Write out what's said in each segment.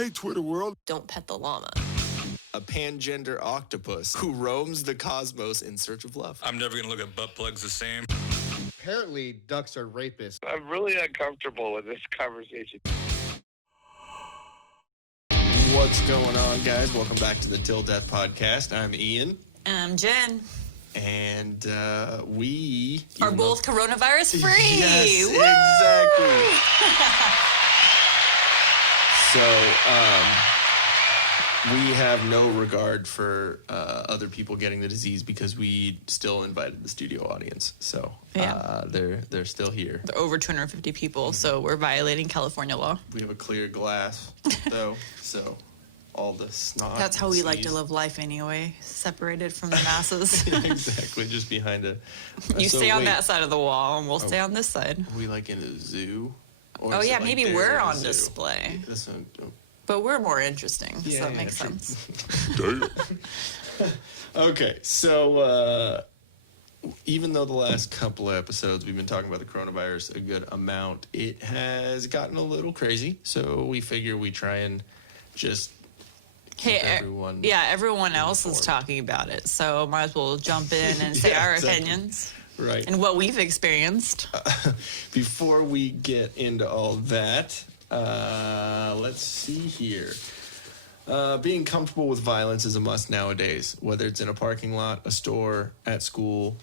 Hey, Twitter world. Don't pet the llama. A pangender octopus who roams the cosmos in search of love. I'm never going to look at butt plugs the same. Apparently, ducks are rapists. I'm really uncomfortable with this conversation. What's going on, guys? Welcome back to the Till Death Podcast. I'm Ian. I'm Jen. And we... Are both coronavirus free. Yes, Woo! exactly. So, we have no regard for other people getting the disease because we still invited the studio audience. So, Yeah. they're still here. They're over 250 people, so we're violating California law. We have a clear glass, though, so all the snot. That's how we and like to sneeze. live life anyway, separated from the masses. Exactly, just behind a... You So stay on wait, that side of the wall, and we'll stay on this side. Are we like in a zoo? Or Oh, is yeah, it, like, maybe they're we're in a on zoo? display. This one, But we're more interesting, so Yeah, that yeah, makes true. sense. Okay, so even though the last couple of episodes we've been talking about the coronavirus a good amount, it has gotten a little crazy. So we figure we try and just keep everyone. Everyone else is informed. talking about it, so might as well jump in and say Yeah, our exactly. opinions Right. and what we've experienced. Before we get into all that, let's see here. Being comfortable with violence is a must nowadays, whether it's in a parking lot, a store, at school,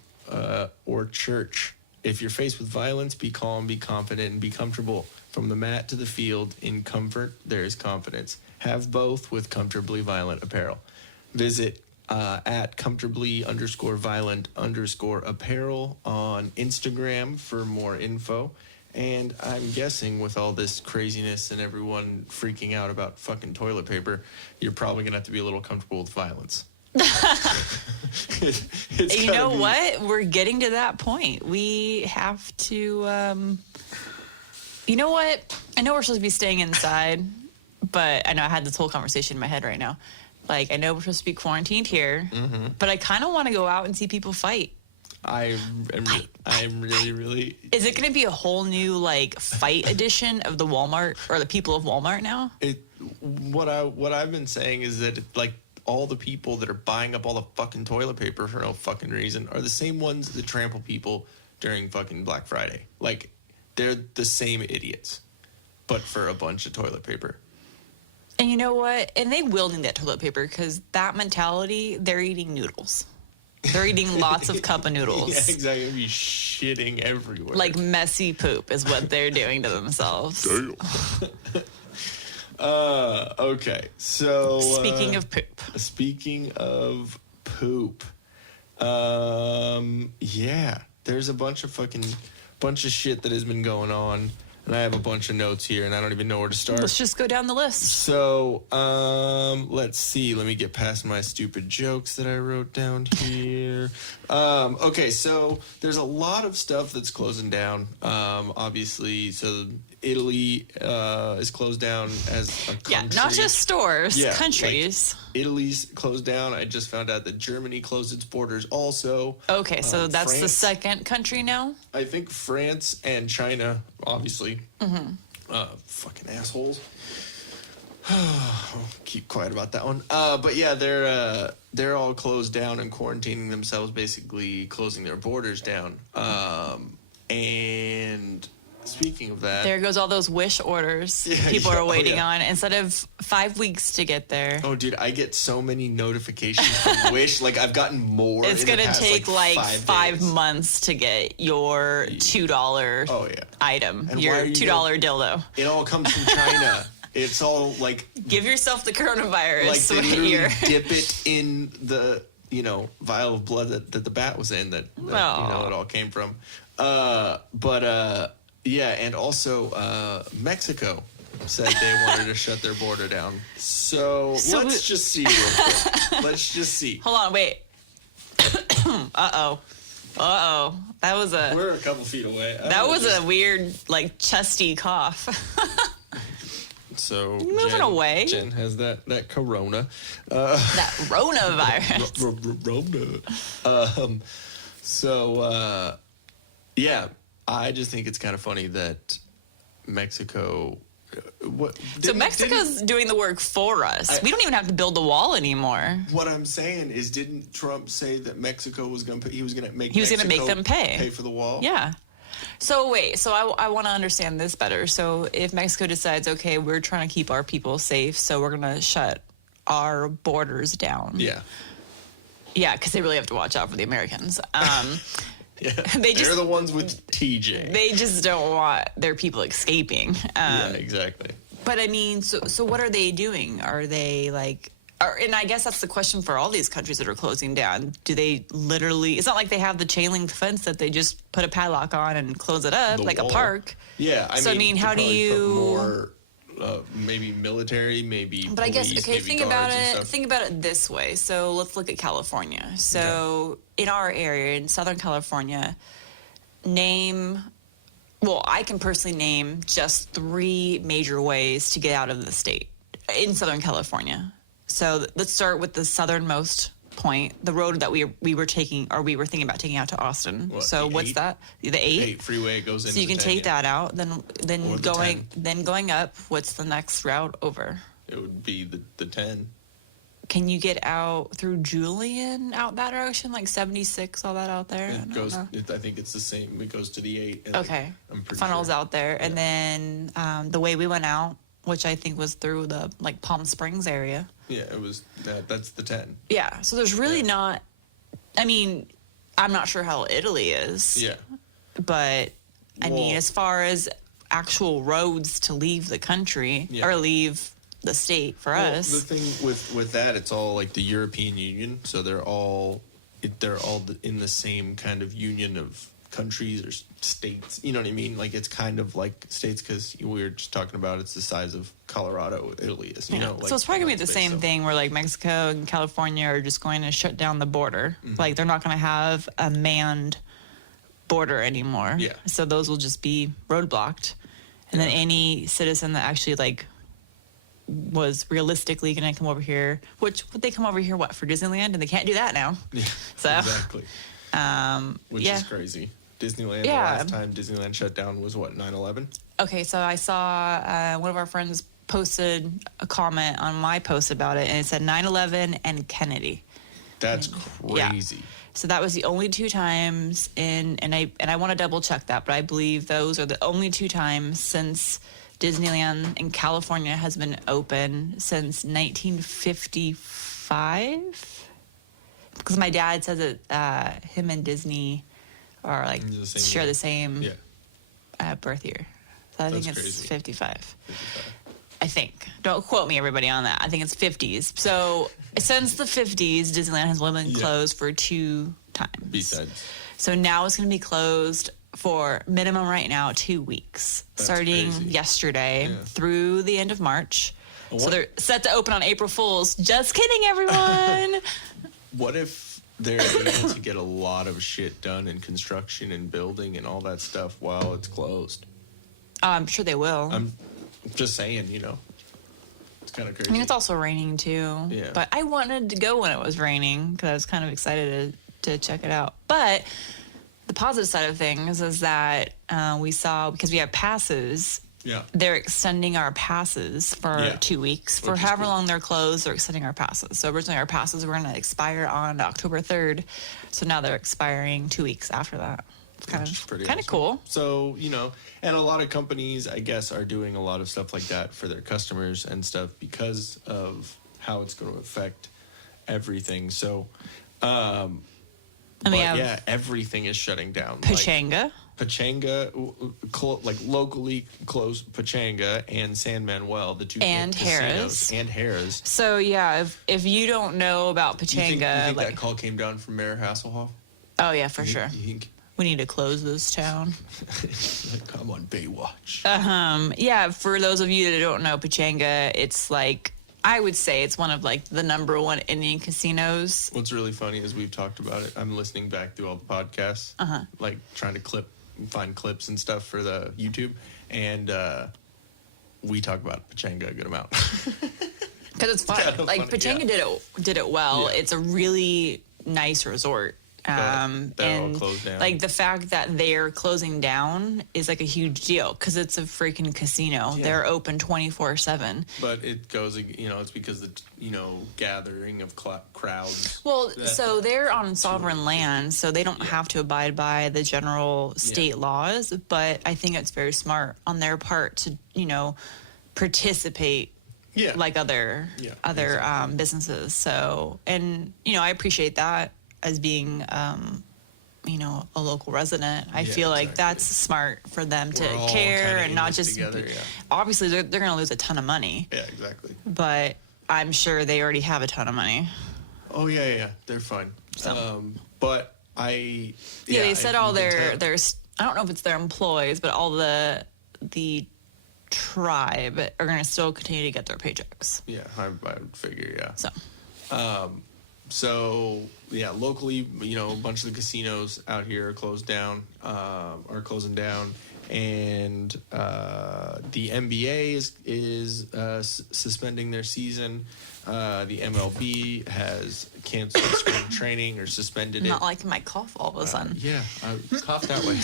or church. If you're faced with violence, be calm, be confident, and be comfortable. From the mat to the field, in comfort, there is confidence. Have both with Comfortably Violent Apparel. Visit at comfortably_violent_apparel on Instagram for more info. And I'm guessing with all this craziness and everyone freaking out about fucking toilet paper, you're probably going to have to be a little comfortable with violence. It's You gotta know be- what? We're getting to that point. We have to, you know what? I know we're supposed to be staying inside, but I know I had this whole conversation in my head right now. Like, I know we're supposed to be quarantined here, but I kind of want to go out and see people fight. I'm really... Is it going to be a whole new, like, fight edition of the Walmart or the people of Walmart now? What I've been saying is that, like, all the people that are buying up all the fucking toilet paper for no fucking reason are the same ones that trample people during fucking Black Friday. Like, they're the same idiots, but for a bunch of toilet paper. And you know what? And they will need that toilet paper because that mentality, they're eating noodles. They're eating lots of cup of noodles. Yeah, exactly. They'll be shitting everywhere. Like messy poop is what they're doing to themselves. Okay, so... Speaking of poop. Speaking of poop, yeah, there's a bunch of shit that has been going on, and I have a bunch of notes here, and I don't even know where to start. Let's just go down the list. So, let's see. Let me get past my stupid jokes that I wrote down here. Okay, so there's a lot of stuff that's closing down. Obviously, so Italy is closed down as a country. Yeah, not just stores, Yeah, countries. like, Italy's closed down. I just found out that Germany closed its borders also. Okay, so that's the France, second country now? I think France and China, obviously. Fucking assholes. I'll keep quiet about that one. But yeah, they're all closed down and quarantining themselves, basically closing their borders down. And speaking of that, There goes all those Wish orders people are waiting on. Instead of 5 weeks to get there. Oh, dude, I get so many notifications from Wish. Like, I've gotten more. It's going to take like 5 days. months to get your $2 Oh, yeah. item, And your why are you $2 dildo. It all comes from China. It's all like Give yourself the coronavirus they right literally here. dip it in the vial of blood that the bat was in that it all came from. Yeah, and also Mexico said they wanted to shut their border down. So let's just see real quick. Let's just see. Hold on, wait. Uh-oh. That was We're a couple feet away. a weird, like, chesty cough. So Moving away. Jen has that corona. That Rona virus. Rona. Yeah, I just think it's kind of funny that Mexico what? So Mexico's doing the work for us. We don't even have to build the wall anymore. What I'm saying is, didn't Trump say that Mexico was going to? He was going to make. He was going to make them pay for the wall. Yeah. So wait. So I want to understand this better. So if Mexico decides, okay, we're trying to keep our people safe, so we're going to shut our borders down. Yeah. Yeah, because they really have to watch out for the Americans. Yeah. They're the ones with TJ. They just don't want their people escaping. Yeah, exactly. But I mean, so what are they doing? Are they like, and I guess that's the question for all these countries that are closing down. Do they literally, it's not like they have the chain link fence that they just put a padlock on and close it up like wall. a park. Yeah. I mean, how do you. More, maybe military, maybe. But I guess, police, okay, maybe think about guards and it. stuff. Think about it this way. So let's look at California. So in our area, in Southern California, I can personally name just 3 major ways to get out of the state in Southern California. So let's start with the southernmost point, the road that we were taking, or we were thinking about taking out to Austin. What, so the what's 8? that? The 8? 8 freeway goes into So you the can 10, take that out. Then Or the going up. What's the next route over? It would be the 10. Can you get out through Julian, out that direction, like 76, all that out there? It goes. I think it's the same. It goes to the 8. And Okay. I'm pretty Funnels sure. out there. And then the way we went out, which I think was through the like Palm Springs area. Yeah, it was that. That's the 10. Yeah. So there's really not. I mean, I'm not sure how Italy is. Yeah. But I mean, Well- as far as actual roads to leave the country or leave the state for us. The thing with that, it's all like the European Union, so they're all in the same kind of union of countries or states. You know what I mean? Like it's kind of like states because we were just talking about it's the size of Colorado, Italy is. You know, like, so it's probably gonna be the space, same so. thing where like Mexico and California are just going to shut down the border. Like they're not going to have a manned border anymore. Yeah. So those will just be roadblocked, and then any citizen that actually like was realistically going to come over here, which would they come over here for Disneyland, and they can't do that now. Yeah, So exactly. Which yeah. is crazy. Disneyland. Yeah. The last time Disneyland shut down was what, 9/11? Okay, so I saw one of our friends posted a comment on my post about it, and it said 9/11 and Kennedy. That's Yeah. crazy. So that was the only 2 times and I want to double check that, but I believe those are the only 2 times since Disneyland in California has been open since 1955. Because my dad says that him and Disney are like The same share year. the same Yeah. birth year. So I think That's it's crazy. 55. I think. Don't quote me, everybody, on that. I think it's 50s. So since the 50s, Disneyland has only been closed for 2 times. Besides. So now it's going to be closed for minimum right now 2 weeks, That's starting crazy. yesterday Yeah. through the end of March. So What- they're set to open on April Fools. Just kidding, everyone. What if they're able to get a lot of shit done in construction and building and all that stuff while it's closed? I'm sure they will. I'm just saying, you know. It's kind of crazy. I mean, it's also raining too. Yeah. But I wanted to go when it was raining because I was kind of excited to check it out. But the positive side of things is that we saw, because we have passes, Yeah. they're extending our passes for 2 weeks. For Which is however cool. long they're closed, they're extending our passes. So originally our passes were going to expire on October 3rd. So now they're expiring 2 weeks after that. It's kind Which is of pretty kind of awesome. cool. So, you know, and a lot of companies, I guess, are doing a lot of stuff like that for their customers and stuff because of how it's going to affect everything. So, And we but have yeah, everything is shutting down. Pachanga. Pachanga, like locally closed Pachanga and San Manuel, the 2 And casinos, Harrah's. and Harrah's. So yeah, if you don't know about You think Pachanga, like, that call came down from Mayor Hasselhoff? oh yeah, for sure. You think? We need to close this town. Like, I'm on Baywatch. Yeah, for those of you that don't know Pachanga, it's like, I would say it's one of like the number 1 Indian casinos. What's really funny is we've talked about it. I'm listening back through all the podcasts, like trying to find clips and stuff for the YouTube, and we talk about Pachanga a good amount. Because it's fun. kind of Like funny, Pachanga did it well. Yeah. It's a really nice resort. They're all closed down. Like the fact that they're closing down is like a huge deal because it's a freaking casino. Yeah. They're open 24/7. But it goes, it's because the gathering of crowds. Well, so they're on sovereign land, so they don't have to abide by the general state laws. But I think it's very smart on their part to participate. Yeah. Like other businesses. So, and I appreciate that as being a local resident. I feel like that's smart for them to all care kinda and in not this just together, obviously they're going to lose a ton of money. Yeah, exactly. But I'm sure they already have a ton of money. Oh yeah, they're fine. So. But they said all their I don't know if it's their employees, but all the tribe are going to still continue to get their paychecks. Yeah, I would figure, yeah. So, locally, a bunch of the casinos out here are closing down, and the NBA is suspending their season. The MLB has canceled spring training or suspended it. not liking my cough all of a sudden. Yeah, I coughed that way.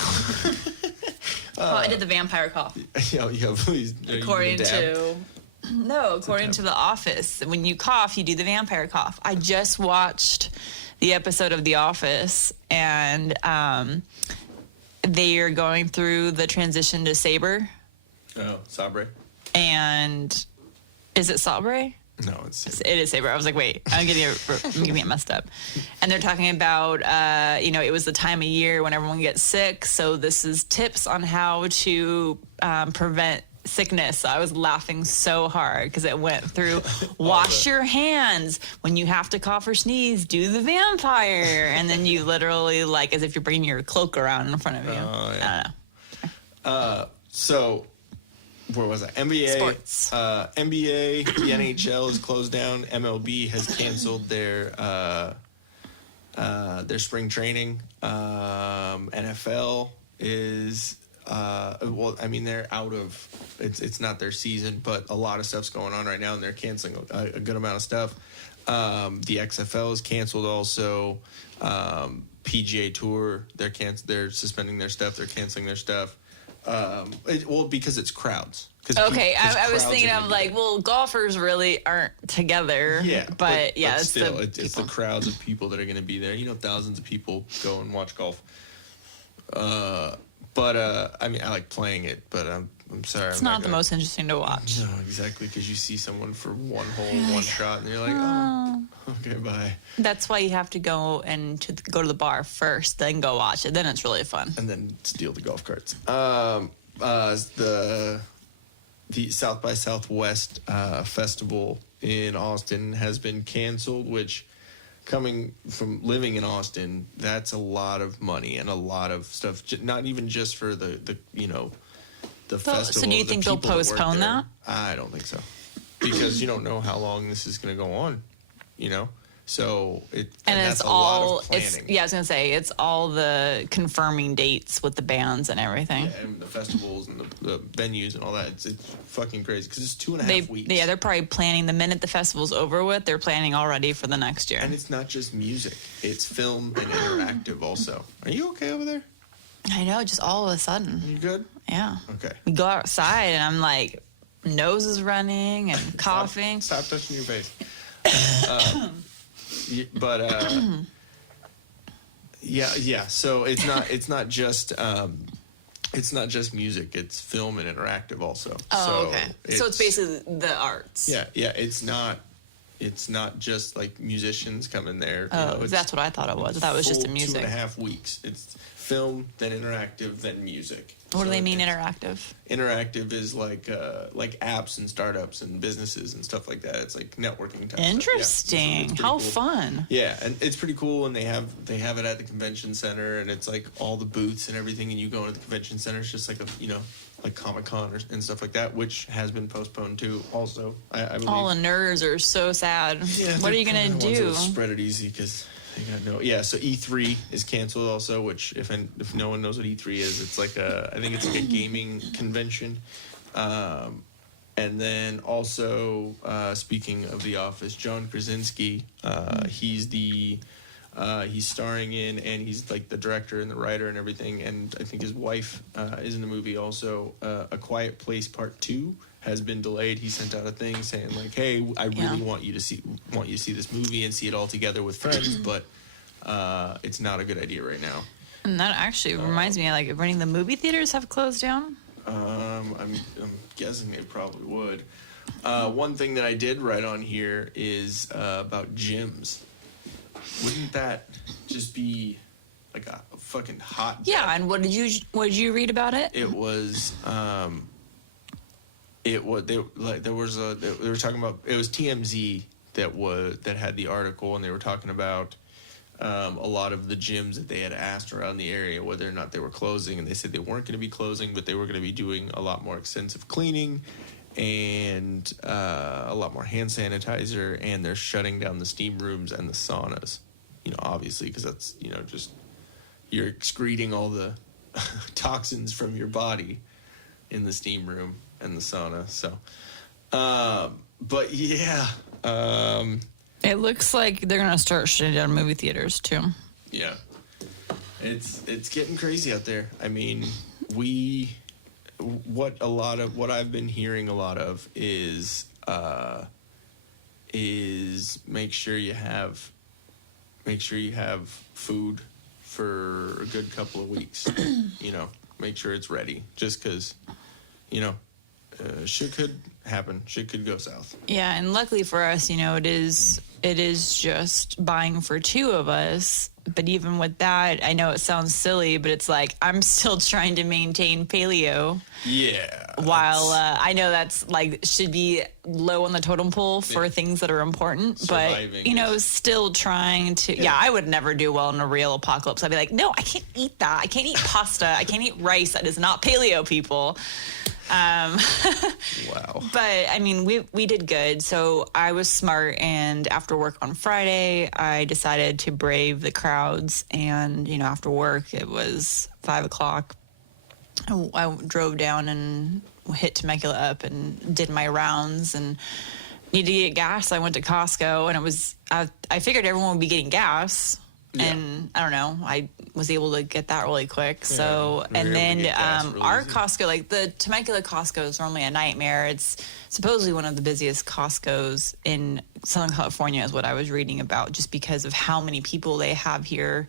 I did the vampire cough. Yeah, please. According to The Office, when you cough, you do the vampire cough. I just watched the episode of The Office, and they are going through the transition to Sabre. Oh, Sabre. And is it Sabre? No, it's Sabre. It is Sabre. I was like, wait, I'm getting it messed up. And they're talking about, it was the time of year when everyone gets sick. So this is tips on how to prevent sickness. So I was laughing so hard because it went through wash your hands when you have to cough or sneeze, do the vampire. And then you literally, as if you're bringing your cloak around in front of you. I don't know. So, where was I? NBA. Sports. NBA, the NHL is closed down. MLB has canceled their spring training. NFL is they're out of it's not their season, but a lot of stuff's going on right now, and they're canceling a good amount of stuff. The XFL is canceled also. PGA Tour, they're suspending their stuff. They're canceling their stuff. Because it's crowds. Okay, I was thinking of golfers really aren't together. Yeah, but it's the crowds of people that are going to be there. Thousands of people go and watch golf. I like playing it, but I'm sorry. It's not the most interesting to watch. No, exactly, because you see someone for one hole, one shot, and you're like, oh, okay, bye. That's why you have to go go to the bar first, then go watch it. Then it's really fun. And then steal the golf carts. The South by Southwest festival in Austin has been canceled, which, coming from living in Austin, that's a lot of money and a lot of stuff. Not even just for the festival. So do you think they'll postpone that? I don't think so, because you don't know how long this is going to go on. So that's a lot of planning. I was gonna say it's all the confirming dates with the bands and everything. Yeah, and the festivals and the venues and all that. It's fucking crazy because it's 2.5 weeks. Yeah, they're probably planning the minute the festival's over with. They're planning already for the next year. And it's not just music; it's film and interactive also. Are you okay over there? I know, just all of a sudden. You good? Yeah. Okay. We go outside and I'm like, nose is running and coughing. Stop touching your face. So it's not just music. It's film and interactive also. Oh, okay. So it's basically the arts. Yeah. It's not just like musicians coming there. That's what I thought it was. That was just a music. 2.5 weeks. It's film, then interactive, then music. What do they mean interactive? Interactive is like apps and startups and businesses and stuff like that. It's like networking type Interesting. stuff. Yeah. How Cool. fun. Yeah, and it's pretty cool, and they have it at the convention center, and it's like all the booths and everything, and you go into the convention center, it's just like like Comic-Con and stuff like that, which has been postponed too also. I believe. All the nerds are so sad. Yeah, what are you going to do? Spread it easy because they got no. Yeah, so E3 is canceled also, which if no one knows what E3 is, it's like I think it's like a gaming convention. And then also, speaking of The Office, John Krasinski, he's the He's starring in, and he's like the director and the writer and everything. And I think his wife is in the movie also. A Quiet Place Part 2 has been delayed. He sent out a thing saying like, "Hey, I really want you to see this movie and see it all together with friends, but it's not a good idea right now." And that actually reminds me, like, running the movie theaters have closed down. I'm guessing they probably would. One thing that I did write on here is about gyms. Wouldn't that just be like a fucking hot? Yeah, and what did you read about it? It was they were talking about, it was TMZ that had the article, and they were talking about a lot of the gyms that they had asked around the area whether or not they were closing, and they said they weren't going to be closing, but they were going to be doing a lot more extensive cleaning and a lot more hand sanitizer, and they're shutting down the steam rooms and the saunas. Obviously, because that's, just you're excreting all the toxins from your body in the steam room and the sauna. So, but yeah. It looks like they're gonna start shutting down movie theaters too. Yeah, it's getting crazy out there. I mean, what I've been hearing a lot of is make sure you have food for a good couple of weeks. Make sure it's ready, just because shit could happen. Shit could go south. Yeah, and luckily for us, it is just buying for two of us. But even with that, I know it sounds silly, but it's like I'm still trying to maintain paleo. Yeah. While I know that's like should be low on the totem pole for things that are important, Surviving but still trying to. Yeah, I would never do well in a real apocalypse. I'd be like, no, I can't eat that. I can't eat pasta. I can't eat rice. That is not paleo, people. Wow. But I mean, we did good. So I was smart, and after work on Friday, I decided to brave the crowds. And after work, it was 5:00. I drove down and hit Temecula up and did my rounds and needed to get gas. I went to Costco, and I figured everyone would be getting gas. Yeah. And I don't know, I was able to get that really quick. So, and then our easy. Costco, like the Temecula Costco is normally a nightmare. It's supposedly one of the busiest Costcos in Southern California is what I was reading about, just because of how many people they have here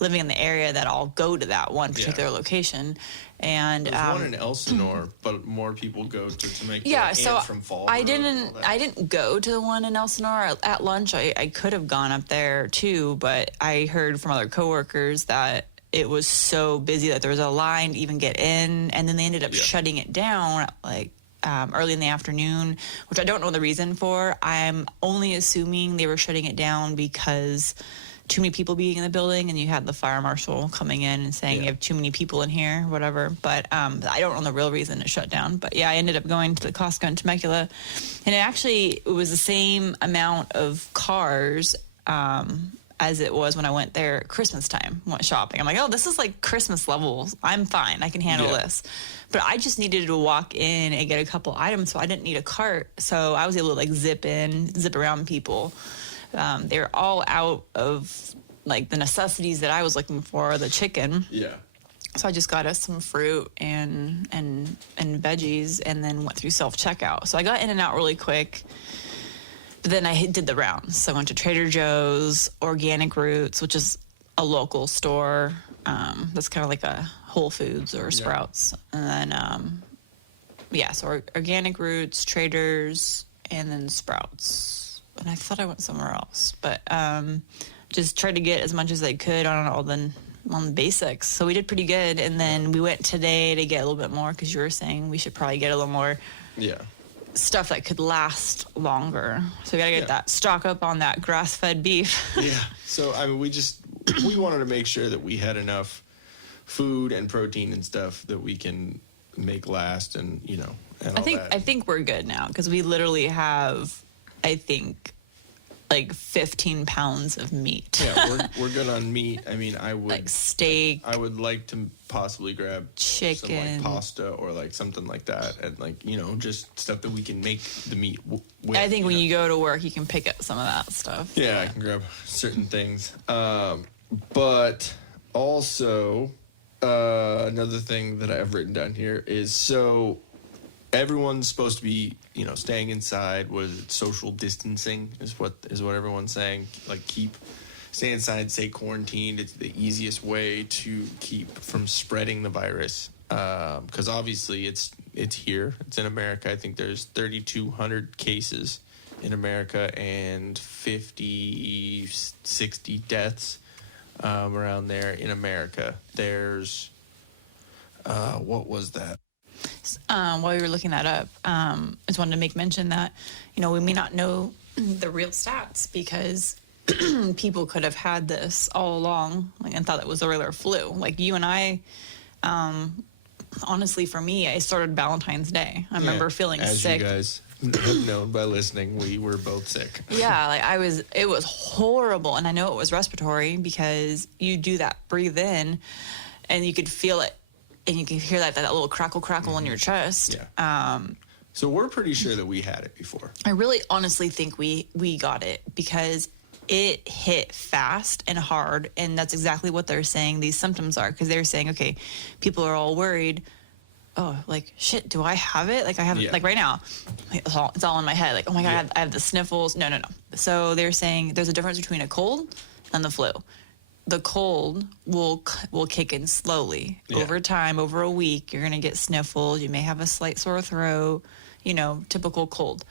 living in the area that all go to that one particular location. And there's one in Elsinore, but more people go to Temecula. Yeah, so from Fall I didn't go to the one in Elsinore at lunch. I could have gone up there too, but I heard from other coworkers that it was so busy that there was a line to even get in, and then they ended up shutting it down like early in the afternoon, which I don't know the reason for. I'm only assuming they were shutting it down because too many people being in the building, and you had the fire marshal coming in and saying you have too many people in here, whatever. But I don't know the real reason it shut down. But yeah, I ended up going to the Costco in Temecula, and it was the same amount of cars as it was when I went there at Christmas time, went shopping. I'm like, oh, this is like Christmas levels. I'm fine. I can handle this. But I just needed to walk in and get a couple items, so I didn't need a cart. So I was able to like zip around people. They're all out of like the necessities that I was looking for, the chicken. Yeah. So I just got us some fruit and veggies, and then went through self-checkout. So I got in and out really quick. But then I did the rounds. So I went to Trader Joe's, Organic Roots, which is a local store. That's kind of like a Whole Foods or Sprouts. And then, so Organic Roots, Trader's, and then Sprouts. And I thought I went somewhere else, but just tried to get as much as I could on the basics. So we did pretty good, and then we went today to get a little bit more because you were saying we should probably get a little more stuff that could last longer. So we got to get that stock up on that grass-fed beef. Yeah. So I mean, we wanted to make sure that we had enough food and protein and stuff that we can make last, and and all I think we're good now because we literally have, I think, like 15 pounds of meat. Yeah, we're good on meat. I mean, Like steak. I would like to possibly grab some Chicken. like pasta or like something like that, and like just stuff that we can make the meat with. I think when you go to work, you can pick up some of that stuff. Yeah, I can grab certain things. But also, another thing that I've written down here is so everyone's supposed to be, staying inside. What is it? Social distancing is what everyone's saying. Like stay inside, stay quarantined. It's the easiest way to keep from spreading the virus. Because obviously it's here. It's in America. I think there's 3,200 cases in America and 50, 60 deaths around there in America. There's what was that? While we were looking that up, I just wanted to make mention that, we may not know the real stats because people could have had this all along and thought it was a regular flu. Like you and I, honestly, for me, I started Valentine's Day. I remember feeling sick. As you guys have known by listening, we were both sick. Yeah, it was horrible. And I know it was respiratory because you do that, breathe in, and you could feel it. And you can hear that little crackle in your chest. Yeah. So we're pretty sure that we had it before. I really honestly think we got it because it hit fast and hard. And that's exactly what they're saying these symptoms are. Because they're saying, okay, people are all worried. Oh, like, shit, do I have it? Like, I have like right now, it's all in my head. Like, oh my God, I have the sniffles. No. So they're saying there's a difference between a cold and the flu. The cold will kick in slowly over time. Over a week, you're going to get sniffles. You may have a slight sore throat, typical cold.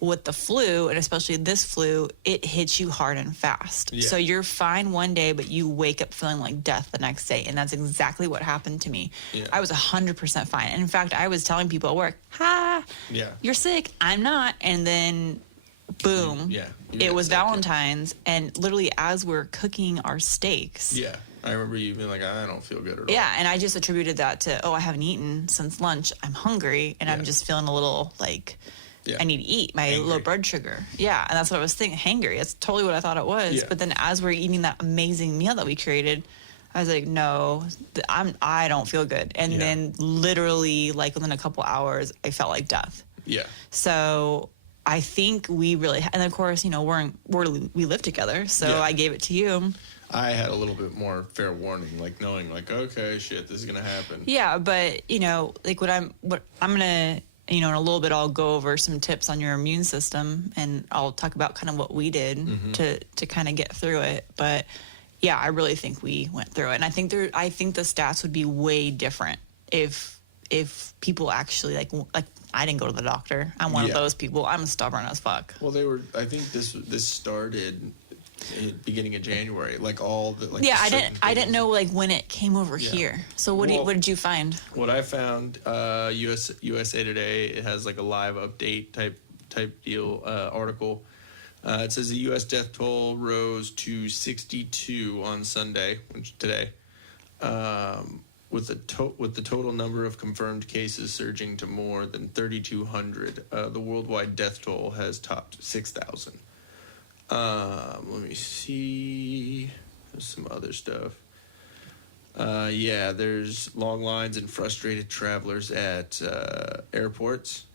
With the flu, and especially this flu, it hits you hard and fast. Yeah. So you're fine one day, but you wake up feeling like death the next day. And that's exactly what happened to me. Yeah. I was 100% fine. And in fact, I was telling people at work, you're sick. I'm not. And then boom. It was Valentine's, and literally as we're cooking our steaks. Yeah. I remember you being like, I don't feel good at all. Yeah, and I just attributed that to, I haven't eaten since lunch. I'm hungry, and I'm just feeling a little like I need to eat. My low blood sugar. Yeah, and that's what I was thinking. Hangry. That's totally what I thought it was. Yeah. But then as we're eating that amazing meal that we created, I was like, no, I don't feel good. And then literally, like within a couple hours, I felt like death. Yeah. So I think we really, and of course, we live together, so I gave it to you. I had a little bit more fair warning, like knowing, like, okay, shit, this is gonna happen. Yeah, but like what I'm gonna, in a little bit, I'll go over some tips on your immune system, and I'll talk about kind of what we did to kind of get through it. But yeah, I really think we went through it, and I think the stats would be way different if people actually like I didn't go to the doctor. I'm one of those people. I'm stubborn as fuck. Well, I think this started in beginning of January, like all the like. Yeah, I didn't know like when it came over here. So what did you find? What I found, USA Today, it has like a live update type deal article. It says the U.S. death toll rose to 62 on Sunday, which today. With the total number of confirmed cases surging to more than 3,200, the worldwide death toll has topped 6,000. Let me see. There's some other stuff. There's long lines and frustrated travelers at airports.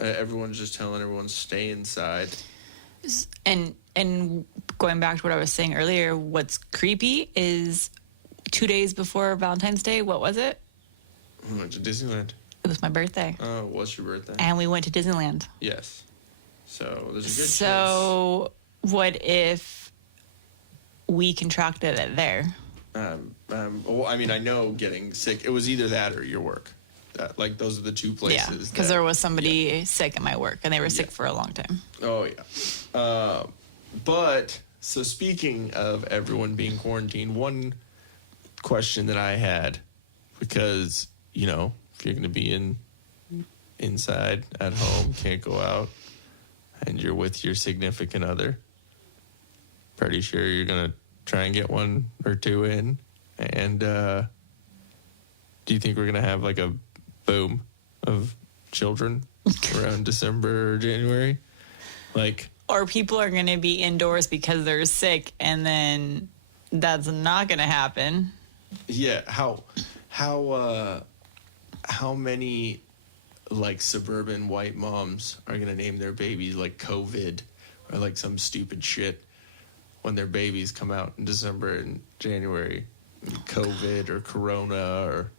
Everyone's just telling everyone to stay inside. And going back to what I was saying earlier, what's creepy is 2 days before Valentine's Day, what was it? We went to Disneyland. It was my birthday. Oh, it was your birthday. And we went to Disneyland. Yes. So there's a good chance. So what if we contracted it there? Well, I mean, I know getting sick, it was either that or your work. Like, those are the two places. Yeah, because there was somebody sick at my work, and they were sick for a long time. Oh, yeah. But, so speaking of everyone being quarantined, one question that I had, because, if you're going to be inside at home, can't go out, and you're with your significant other, pretty sure you're going to try and get one or two in. And do you think we're going to have like a boom of children around December or January. Like, Or people are going to be indoors because they're sick, and then that's not going to happen. yeah, how many like suburban white moms are gonna name their babies like COVID or like some stupid shit when their babies come out in December and January, COVID or Corona or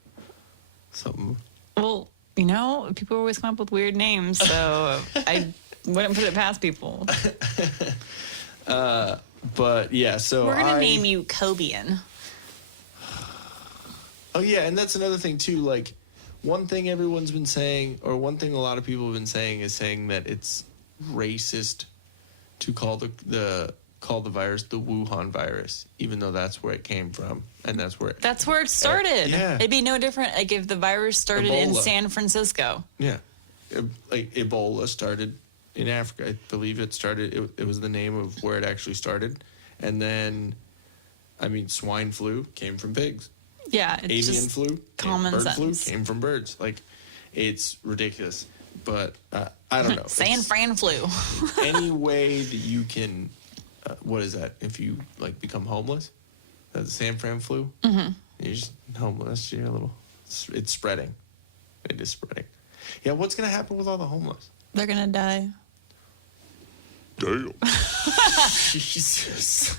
something. Well, you know, people always come up with weird names, so I wouldn't put it past people. But yeah, so We're going to name you Cobian. Oh yeah, and that's another thing too. Like, one thing everyone's been saying, or one thing a lot of people have been saying, is saying that it's racist to call the virus the Wuhan virus, even though that's where it came from, and that's where it started. Yeah. It'd be no different like if the virus started in Ebola. San Francisco. Yeah, like Ebola started in Africa. I believe it started. It was the name of where it actually started, and then, I mean, swine flu came from pigs. Yeah, it's Avian just flu, common bird sense. flu came from birds. Like, it's ridiculous. But I don't know. San Fran flu. Any way that you can, what is that? If you like become homeless, that's the San Fran flu. Mm-hmm. You're just homeless. You're a little. It's spreading. It is spreading. Yeah. What's gonna happen with all the homeless? They're gonna die. Damn. Jesus.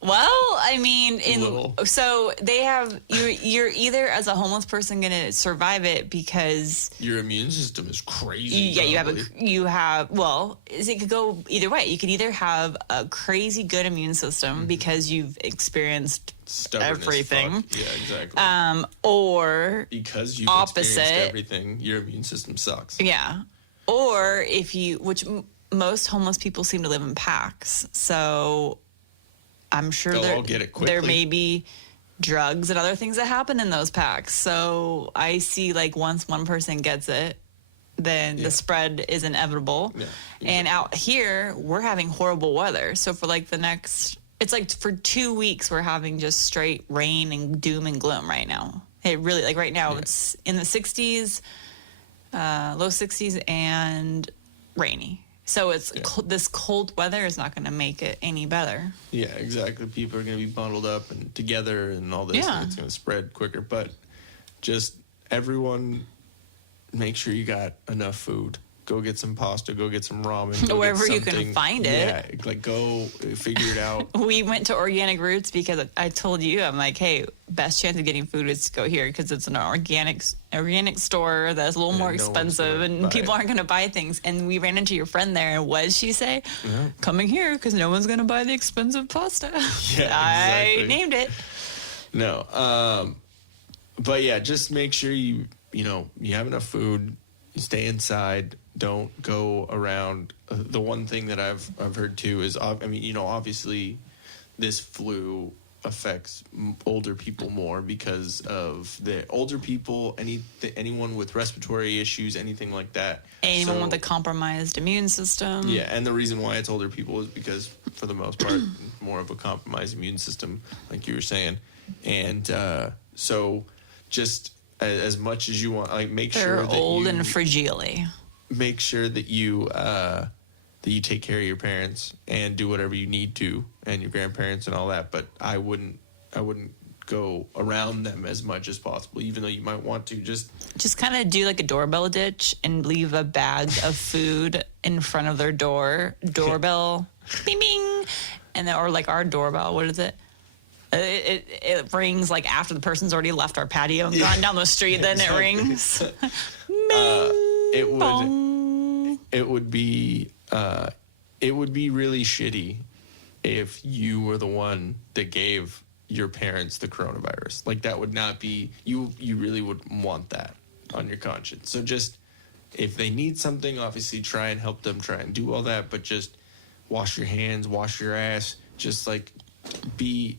Well, I mean, Little. so they have you're either as a homeless person gonna survive it because Your immune system is crazy. yeah probably. it could go either way. You could either have a crazy good immune system because you've experienced Stubborn as everything. fuck. Yeah, exactly. Or Because you've opposite. experienced everything, your immune system sucks. yeah, or if you most homeless people seem to live in packs, so I'm sure They'll all get it quickly. there may be drugs and other things that happen in those packs. So I see like once one person gets it, then Yeah. the spread is inevitable. Yeah, And out here, we're having horrible weather. So for like it's like for 2 weeks, we're having just straight rain and doom and gloom right now. It really, like right now, it's in the 60s, low 60s, and rainy. So it's this cold weather is not going to make it any better. Yeah, exactly. People are going to be bundled up and together and all this. Yeah. And it's going to spread quicker. But just everyone, make sure you got enough food. Go get some pasta. Go get some ramen. Go Wherever get you can something. find it. Yeah, like go figure it out. We went to Organic Roots because I told you, I'm like, hey, best chance of getting food is to go here because it's an organic store that's a little more no one's expensive gonna and buy people it. aren't going to buy things. And we ran into your friend there, and what did she say? Coming here because no one's going to buy the expensive pasta. Yeah, I exactly. named it. No. But yeah, just make sure you have enough food. You stay inside. Don't go around. The one thing that I've heard too is, obviously, this flu affects older people more because of the older people, anyone with respiratory issues, anything like that. Anyone with a compromised immune system. Yeah, and the reason why it's older people is because, for the most part, more of a compromised immune system, like you were saying. And so just as much as you want, like, make They're sure that old you and fragile. make sure that you take care of your parents and do whatever you need to, and your grandparents and all that. But I wouldn't go around them as much as possible, even though you might want to. Just kind of do like a doorbell ditch and leave a bag of food in front of their doorbell, bing bing, and then, or like our doorbell. What is it? It rings like after the person's already left our patio and gone down the street. Then Exactly. it rings. It would be really shitty if you were the one that gave your parents the coronavirus. Like, that would not be, you really would want that on your conscience. So just, if they need something, obviously try and help them, try and do all that, but just wash your hands, wash your ass, just like be,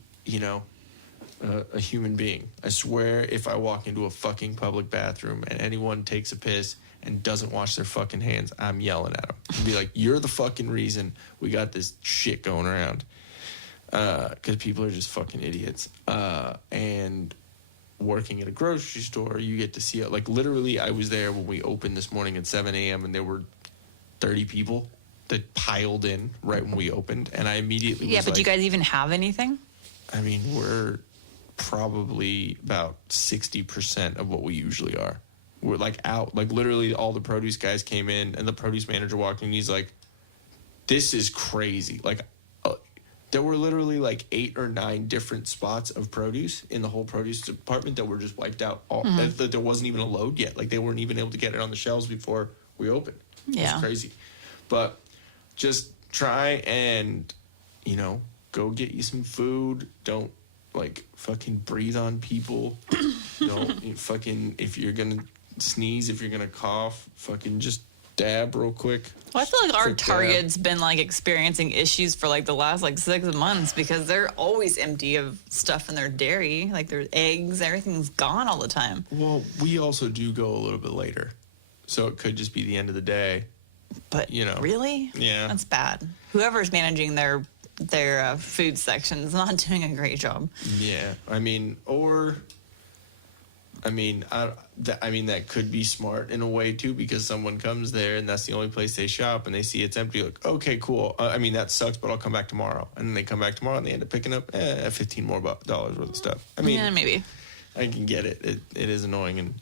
a human being. I swear, if I walk into a fucking public bathroom and anyone takes a piss and doesn't wash their fucking hands, I'm yelling at them. I'd be like, you're the fucking reason we got this shit going around. Because people are just fucking idiots. And working at a grocery store, you get to see it. Like, literally, I was there when we opened this morning at 7 a.m., and there were 30 people that piled in right when we opened. And I immediately was but do you guys even have anything? I mean, we're probably about 60% of what we usually are. We're, like, out. Like, literally, all the produce guys came in, and the produce manager walked in, and he's like, this is crazy. Like, there were literally like 8 or 9 different spots of produce in the whole produce department that were just wiped out. That there wasn't even a load yet. Like, they weren't even able to get it on the shelves before we opened. Yeah. It's crazy. But just try and, go get you some food. Don't, like, fucking breathe on people. Don't fucking, if you're going to sneeze, if you're going to cough, fucking just dab real quick. Well, I feel like our Quick Target's been like experiencing issues for like the last like 6 months because they're always empty of stuff in their dairy, like their eggs, everything's gone all the time. Well, we also do go a little bit later, so it could just be the end of the day. But really, Yeah. that's bad. Whoever's managing their food section is not doing a great job. Yeah, that could be smart in a way too, because someone comes there and that's the only place they shop and they see it's empty. Like, okay, cool. That sucks, but I'll come back tomorrow. And then they come back tomorrow and they end up picking up $15 more dollars worth of stuff. Yeah, maybe. I can get it. It is annoying and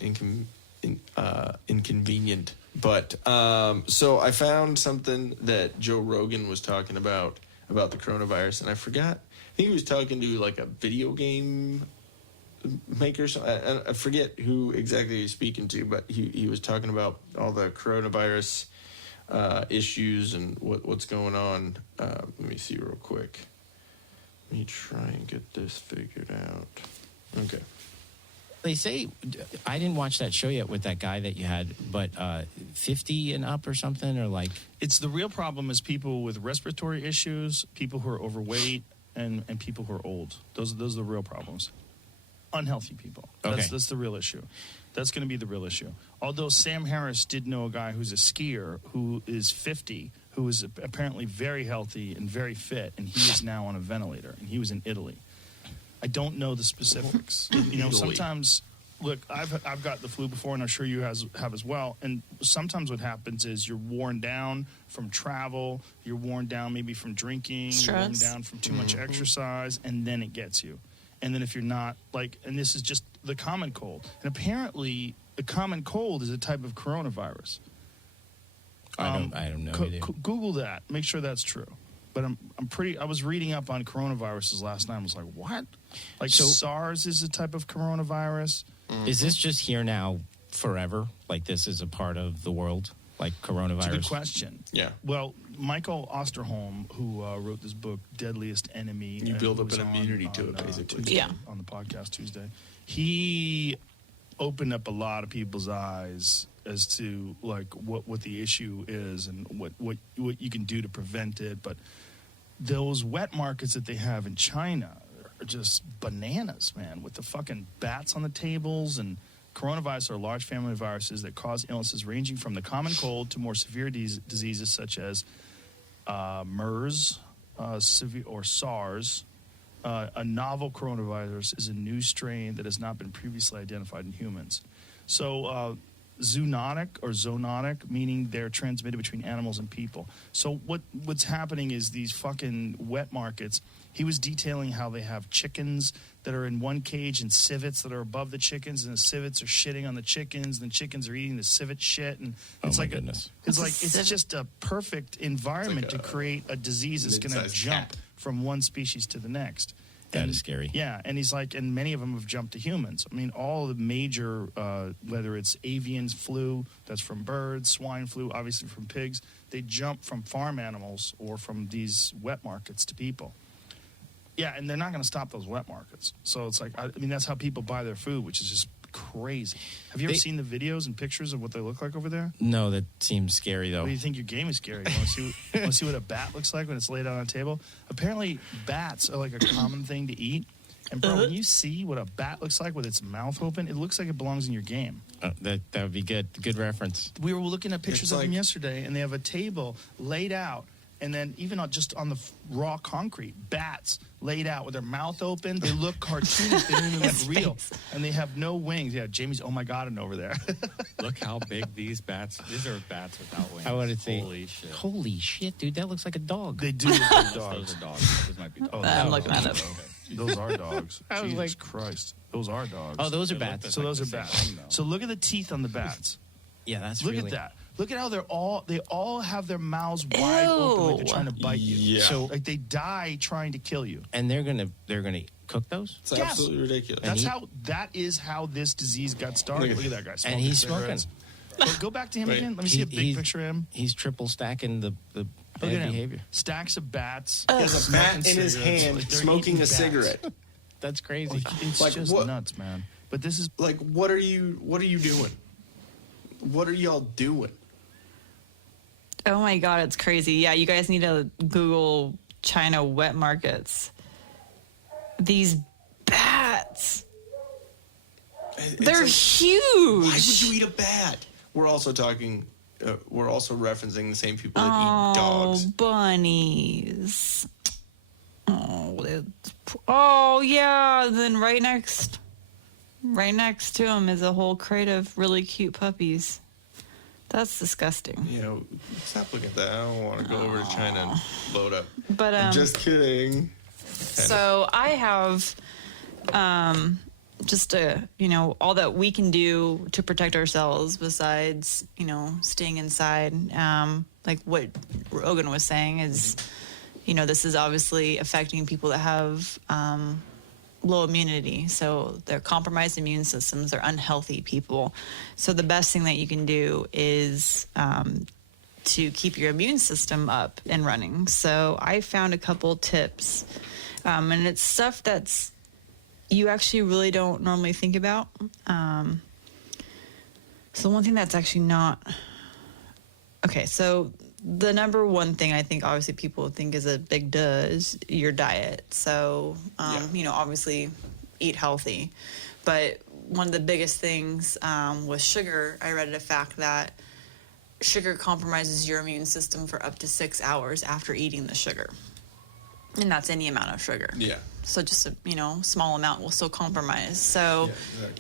inconvenient. But so I found something that Joe Rogan was talking about the coronavirus, and I forgot. I think he was talking to like a video game maker. I forget who exactly he was speaking to, but he was talking about all the coronavirus issues and what's going on. Let me see real quick. Let me try and get this figured out. Okay. They say, I didn't watch that show yet with that guy that you had, but 50 and up or something, or like... It's the real problem is people with respiratory issues, people who are overweight, and people who are old. Those are the real problems. Unhealthy people. That's the real issue. That's going to be the real issue. Although Sam Harris did know a guy who's a skier who is 50, who is apparently very healthy and very fit, and he is now on a ventilator, and he was in Italy. I don't know the specifics. Sometimes, look, I've got the flu before, and I'm sure you have as well. And sometimes what happens is you're worn down from travel, you're worn down maybe from drinking, Stress. you're worn down from too much exercise, and then it gets you. And then if you're not, and this is just the common cold. And apparently, the common cold is a type of coronavirus. I don't know either. Google that. Make sure that's true. But I was reading up on coronaviruses last night. I was like, what? SARS is a type of coronavirus. Is this just here now forever? Like this is a part of the world? Like coronavirus? It's a good question. Yeah. Well, Michael Osterholm, who wrote this book, Deadliest Enemy. You build up an immunity to it, basically. Tuesday, Yeah. On the podcast Tuesday. He opened up a lot of people's eyes as to like what the issue is and what you can do to prevent it. But those wet markets that they have in China are just bananas, man, with the fucking bats on the tables. And coronavirus are large family viruses that cause illnesses ranging from the common cold to more severe diseases such as MERS or SARS. A novel coronavirus is a new strain that has not been previously identified in humans. So zoonotic, meaning they're transmitted between animals and people. So what's happening is these fucking wet markets, he was detailing how they have chickens that are in one cage and civets that are above the chickens, and the civets are shitting on the chickens, and the chickens are eating the civet shit, and it's it's just a perfect environment to create a disease that's going to jump from one species to the next. That is scary. Yeah, and he's like, and many of them have jumped to humans. I mean, all the major, whether it's avian flu, that's from birds, swine flu, obviously from pigs, they jump from farm animals or from these wet markets to people. Yeah, and they're not going to stop those wet markets. So it's like, that's how people buy their food, which is just crazy. Have you ever seen the videos and pictures of what they look like over there? No, that seems scary, though. What do you think your game is scary? You want to see what a bat looks like when it's laid out on a table? Apparently, bats are like a common thing to eat. And, bro, when you see what a bat looks like with its mouth open, it looks like it belongs in your game. That would be good. Good reference. We were looking at pictures of them yesterday, and they have a table laid out, And then even just on the raw concrete, bats laid out with their mouth open. They look cartoonish. They don't even look real. And they have no wings. Yeah, Jamie's oh my god over there. Look how big these bats. These are bats without wings. I want to say, Holy shit, dude, that looks like a dog. They do look like dogs. Those are dogs. Those might be dogs. I'm looking at it. Those are dogs. I was Jesus like- Christ. Those are dogs. Oh, those are bats. So those are bats. So look at the teeth on the bats. Yeah, that's Look really. at that. Look at how they all have their mouths wide open like they're trying to bite you. Yeah. So- Like they die trying to kill you. And they're gonna cook those. It's absolutely ridiculous. That is how this disease got started. Look at that guy smoking And he's cigarettes. Go back to him Wait. again. Let me see a big picture of him. He's triple stacking the Look bad at him. behavior. Stacks of bats. He has a bat in smoking his cigarettes. hand, Like they're smoking eating a bats. cigarette. That's crazy. It's Like, just what- nuts, man. But this is Like, what are you doing? What are y'all doing? Oh my god, it's crazy. Yeah, you guys need to Google China wet markets. These bats, they're It's huge. why would you eat a bat? We're also talking. We're also referencing the same people that eat dogs. Bunnies. Oh yeah. Then right next to him is a whole crate of really cute puppies. That's disgusting. You know, stop looking at that. I don't want to go over to China and load up. But I'm just kidding. so I have just all that we can do to protect ourselves besides, staying inside. Like what Rogan was saying is, this is obviously affecting people that have low immunity. So they're compromised immune systems. They're unhealthy people. So the best thing that you can do is to keep your immune system up and running. So I found a couple tips. And it's stuff that's you actually really don't normally think about. So one thing that's actually not okay. So the number one thing I think obviously people think is a big duh is your diet. So obviously eat healthy, but one of the biggest things with sugar, I read a fact that sugar compromises your immune system for up to 6 hours after eating the sugar. And that's any amount of sugar. Yeah. So just a small amount will still compromise. So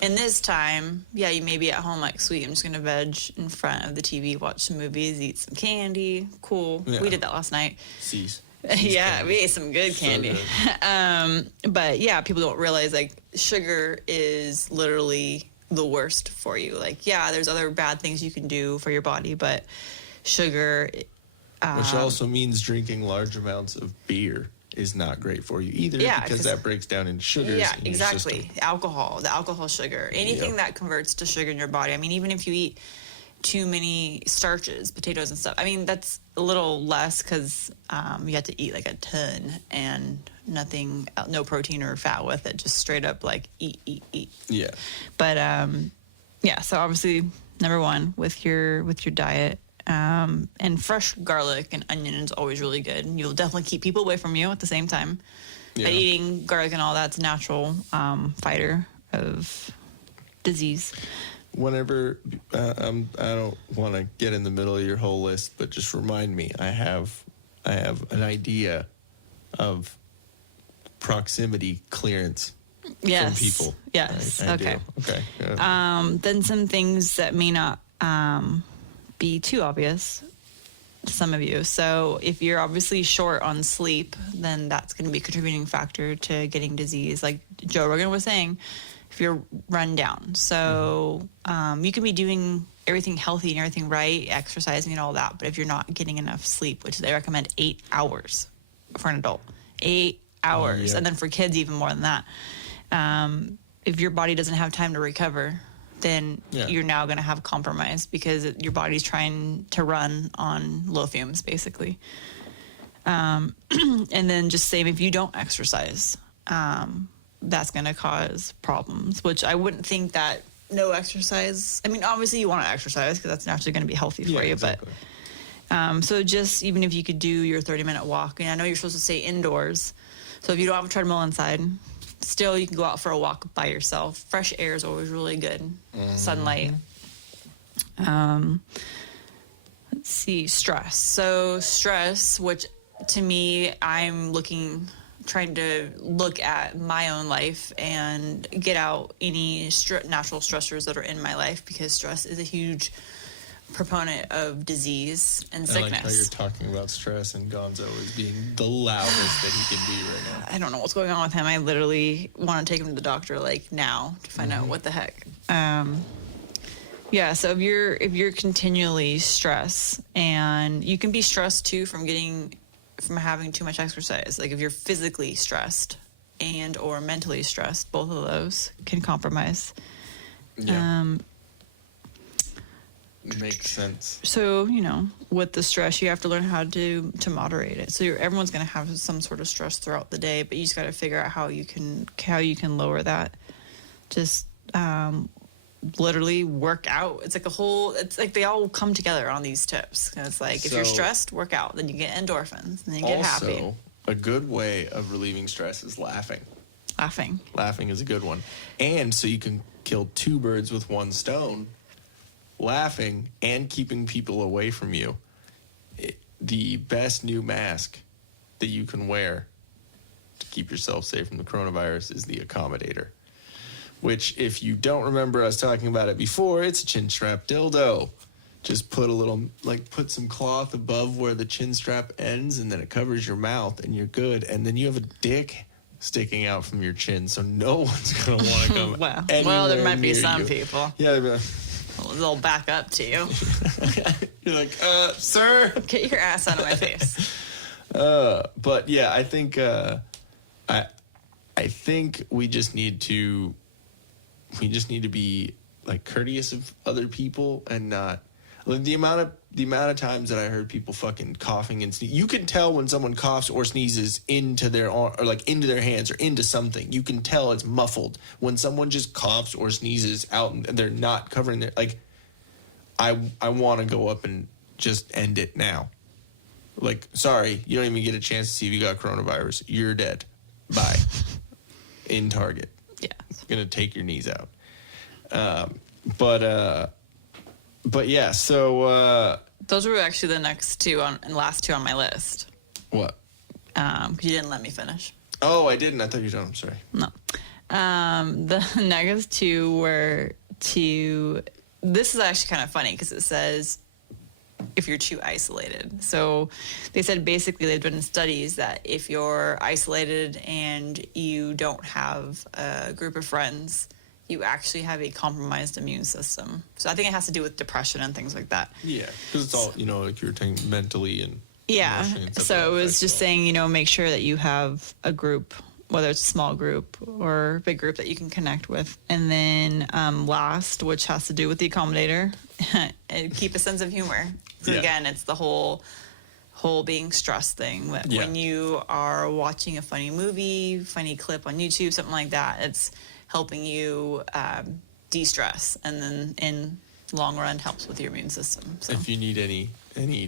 in this time, you may be at home like, sweet, I'm just gonna veg in front of the TV, watch some movies, eat some candy. Cool. Yeah. We did that last night. Cease. Yeah, we ate some good candy. But yeah, people don't realize like sugar is literally the worst for you. Like, there's other bad things you can do for your body, but sugar. Which also means drinking large amounts of beer is not great for you either, because that breaks down into sugars. Yeah, in your exactly. system. The alcohol, sugar, anything that converts to sugar in your body. I mean, even if you eat too many starches, potatoes and stuff. I mean, that's a little less because you have to eat like a ton and no protein or fat with it. Just straight up like eat. Yeah. But so obviously number one with your diet. And fresh garlic and onion is always really good. You'll definitely keep people away from you at the same time. Yeah. But eating garlic and all that's a natural fighter of disease. Whenever I don't want to get in the middle of your whole list, but just remind me, I have an idea of proximity clearance from people. Yes. I Okay. do. Okay. Yeah. Then some things that may not be too obvious to some of you. So if you're obviously short on sleep, then that's going to be a contributing factor to getting disease. Like Joe Rogan was saying, if you're run down. So you can be doing everything healthy and everything right, exercising and all that, but if you're not getting enough sleep, which they recommend 8 hours for an adult, 8 hours. And then for kids, even more than that. If your body doesn't have time to recover, then you're now going to have compromise because your body's trying to run on low fumes, basically. And then just same if you don't exercise, that's going to cause problems, which I wouldn't think that no exercise. I mean, obviously you want to exercise because that's naturally going to be healthy for you. Exactly. But so just even if you could do your 30-minute walk, and I know you're supposed to stay indoors. So if you don't have a treadmill inside, still you can go out for a walk by yourself. Fresh air is always really good. Sunlight. Let's see, stress. So stress, which to me, trying to look at my own life and get out any natural stressors that are in my life, because stress is a huge proponent of disease and sickness. I like how you're talking about stress and Gonzo is being the loudest that he can be right now. I don't know what's going on with him. I literally want to take him to the doctor like now to find out what the heck. Yeah, so if you're continually stressed, and you can be stressed too from having too much exercise. Like if you're physically stressed and or mentally stressed, both of those can compromise. Yeah. Makes sense. So, with the stress, you have to learn how to moderate it. So everyone's going to have some sort of stress throughout the day, but you just got to figure out how you can lower that. Just literally work out. It's like they all come together on these tips. It's like if you're stressed, work out. Then you get endorphins, and then you get happy. Also, a good way of relieving stress is laughing. Laughing is a good one. And so you can kill two birds with one stone. Laughing and keeping people away from you. The best new mask that you can wear to keep yourself safe from the coronavirus is the accommodator. Which, if you don't remember us talking about it before, it's a chin strap dildo. Just put put some cloth above where the chin strap ends, and then it covers your mouth, and you're good. And then you have a dick sticking out from your chin, so no one's going to want to come well, there might be some people. Yeah, they'll back up to you. You're like, sir, get your ass out of my face. But yeah, I think I think we just need to be like courteous of other people and not like the amount of times that I heard people fucking coughing and sneezing. You can tell when someone coughs or sneezes into their arm, or like into their hands or into something. You can tell it's muffled. When someone just coughs or sneezes out and they're not covering their, like, I want to go up and just end it now. Like, sorry, you don't even get a chance to see if you got coronavirus. You're dead. Bye. In Target. Yeah. Gonna take your knees out. But yeah, so those were actually the last two on my list. What? Because you didn't let me finish. Oh, I didn't. I thought you were done. I'm sorry. No. The next two were this is actually kind of funny because it says if you're too isolated. So they said basically they've done studies that if you're isolated and you don't have a group of friends, you actually have a compromised immune system. So I think it has to do with depression and things like that. Yeah, because it's all, like you're talking mentally and yeah. emotionally and stuff. So it was just saying, make sure that you have a group, whether it's a small group or a big group that you can connect with. And then last, which has to do with the accommodator, keep a sense of humor. So again, it's the whole being stressed thing. That when you are watching a funny movie, funny clip on YouTube, something like that, it's helping you de-stress, and then in long run helps with your immune system. So. If you need any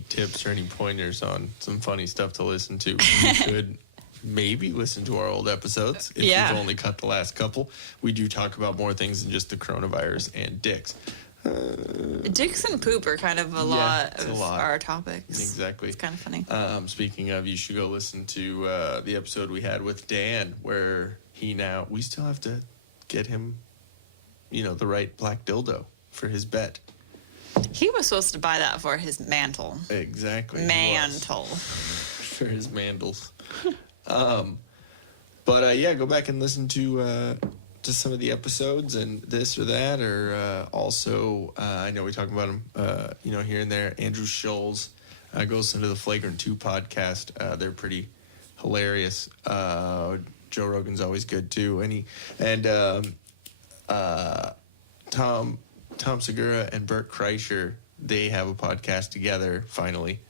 tips or any pointers on some funny stuff to listen to, you could maybe listen to our old episodes. If you've only cut the last couple, we do talk about more things than just the coronavirus and dicks. Dicks and poop are kind of a lot of our topics. Exactly. It's kind of funny. Speaking of, you should go listen to the episode we had with Dan, where we still have to get him, the right black dildo for his bet. He was supposed to buy that for his mantle. Exactly. Mantle. For his mandles. But go back and listen to some of the episodes and this or that, or also I know we talk about him here and there. Andrew Scholes, go listen to the Flagrant 2 podcast. They're pretty hilarious. Joe Rogan's always good too, and Tom Segura and Bert Kreischer, they have a podcast together finally